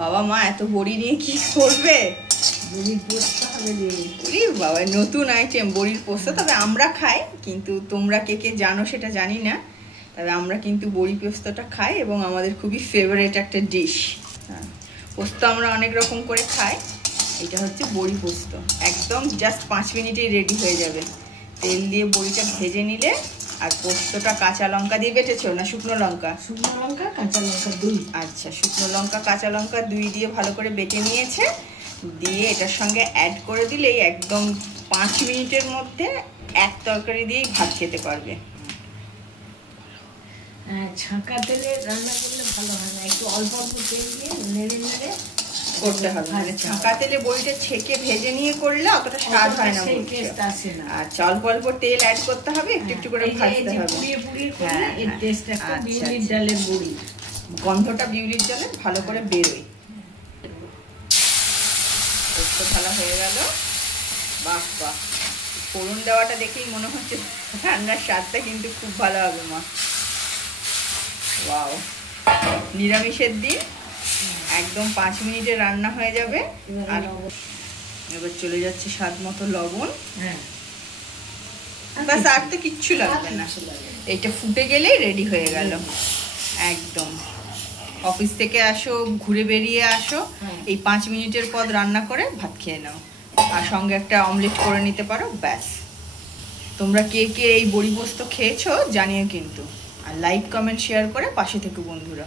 বাবা মা এত বড়ি নিয়ে কি করবে? বড়ির পোস্ত হবে রে বাবা, নতুন আইটেম বড়ির পোস্ত। তবে আমরা খাই, কিন্তু তোমরা কে কে জানো সেটা জানি না। তবে আমরা কিন্তু বড়ি পোস্তটা খাই এবং আমাদের খুবই ফেভারিট একটা ডিশ। হ্যাঁ, পোস্ত আমরা অনেক রকম করে খাই, এটা হচ্ছে বড়ি পোস্ত। একদম জাস্ট 5 মিনিটেই রেডি হয়ে যাবে। তেল দিয়ে বড়িটা ভেজে নিলে, আর পোস্তটা কাঁচা লঙ্কা দিয়ে বেটেছো না শুকনো লঙ্কা? শুকনো লঙ্কা, কাঁচা লঙ্কা, দই। আচ্ছা, শুকনো লঙ্কা কাঁচা লঙ্কা দই দিয়ে ভালো করে বেটে নিয়েছে, দিয়ে এটার সঙ্গে অ্যাড করে দিলেই একদম 5 মিনিটের মধ্যে এক তরকারি দিয়েই ভাত খেতে পারবে। ছাঁকা তেলে রান্না করলে ভালো হয় না, একটু অল্প অল্প তেল দিয়ে নেড়ে নেড়ে করতে হবে। মানে ছাঁকা তেলে বড়িটা ছেঁকে ভেজে নিয়ে করলে অতটা স্বাদ হয় না, টেস্ট আসে না। আচ্ছা, অল্প অল্প তেল অ্যাড করতে হবে, একটু একটু করে ভাজতে হবে। পুড়িয়ে পুড়িয়ে করলে এর টেস্ট একটা বিউলির ডালের বড়ি, গন্ধটা বিউলির ডালে ভালো করে বেরোয়। পোস্ত ঢালা হয়ে গেল। বাহ বাহ, ফোড়ন দেওয়াটা দেখেই মনে হচ্ছে রান্নার স্বাদটা কিন্তু খুব ভালো হবে মা। ওয়াও, নিরামিষের দিন একদম 5 মিনিটে রান্না হয়ে যাবে। আর এবার চলে যাচ্ছে স্বাদ মতো লবণ। ব্যাস, আর তো কিচ্ছু লাগবে না। এইটা ফুটে গেলেই রেডি হয়ে গেল একদম। অফিস থেকে আসো, ঘুরে বেরিয়ে আসো, এই 5 মিনিটের পর রান্না করে ভাত খেয়ে নাও, আর সঙ্গে একটা অমলেট করে নিতে পারো, ব্যাস। তোমরা কে কে এই বড়ি পোস্ত খেয়েছো জানিও কিন্তু, আর লাইক কমেন্ট শেয়ার করে পাশে থেকো বন্ধুরা।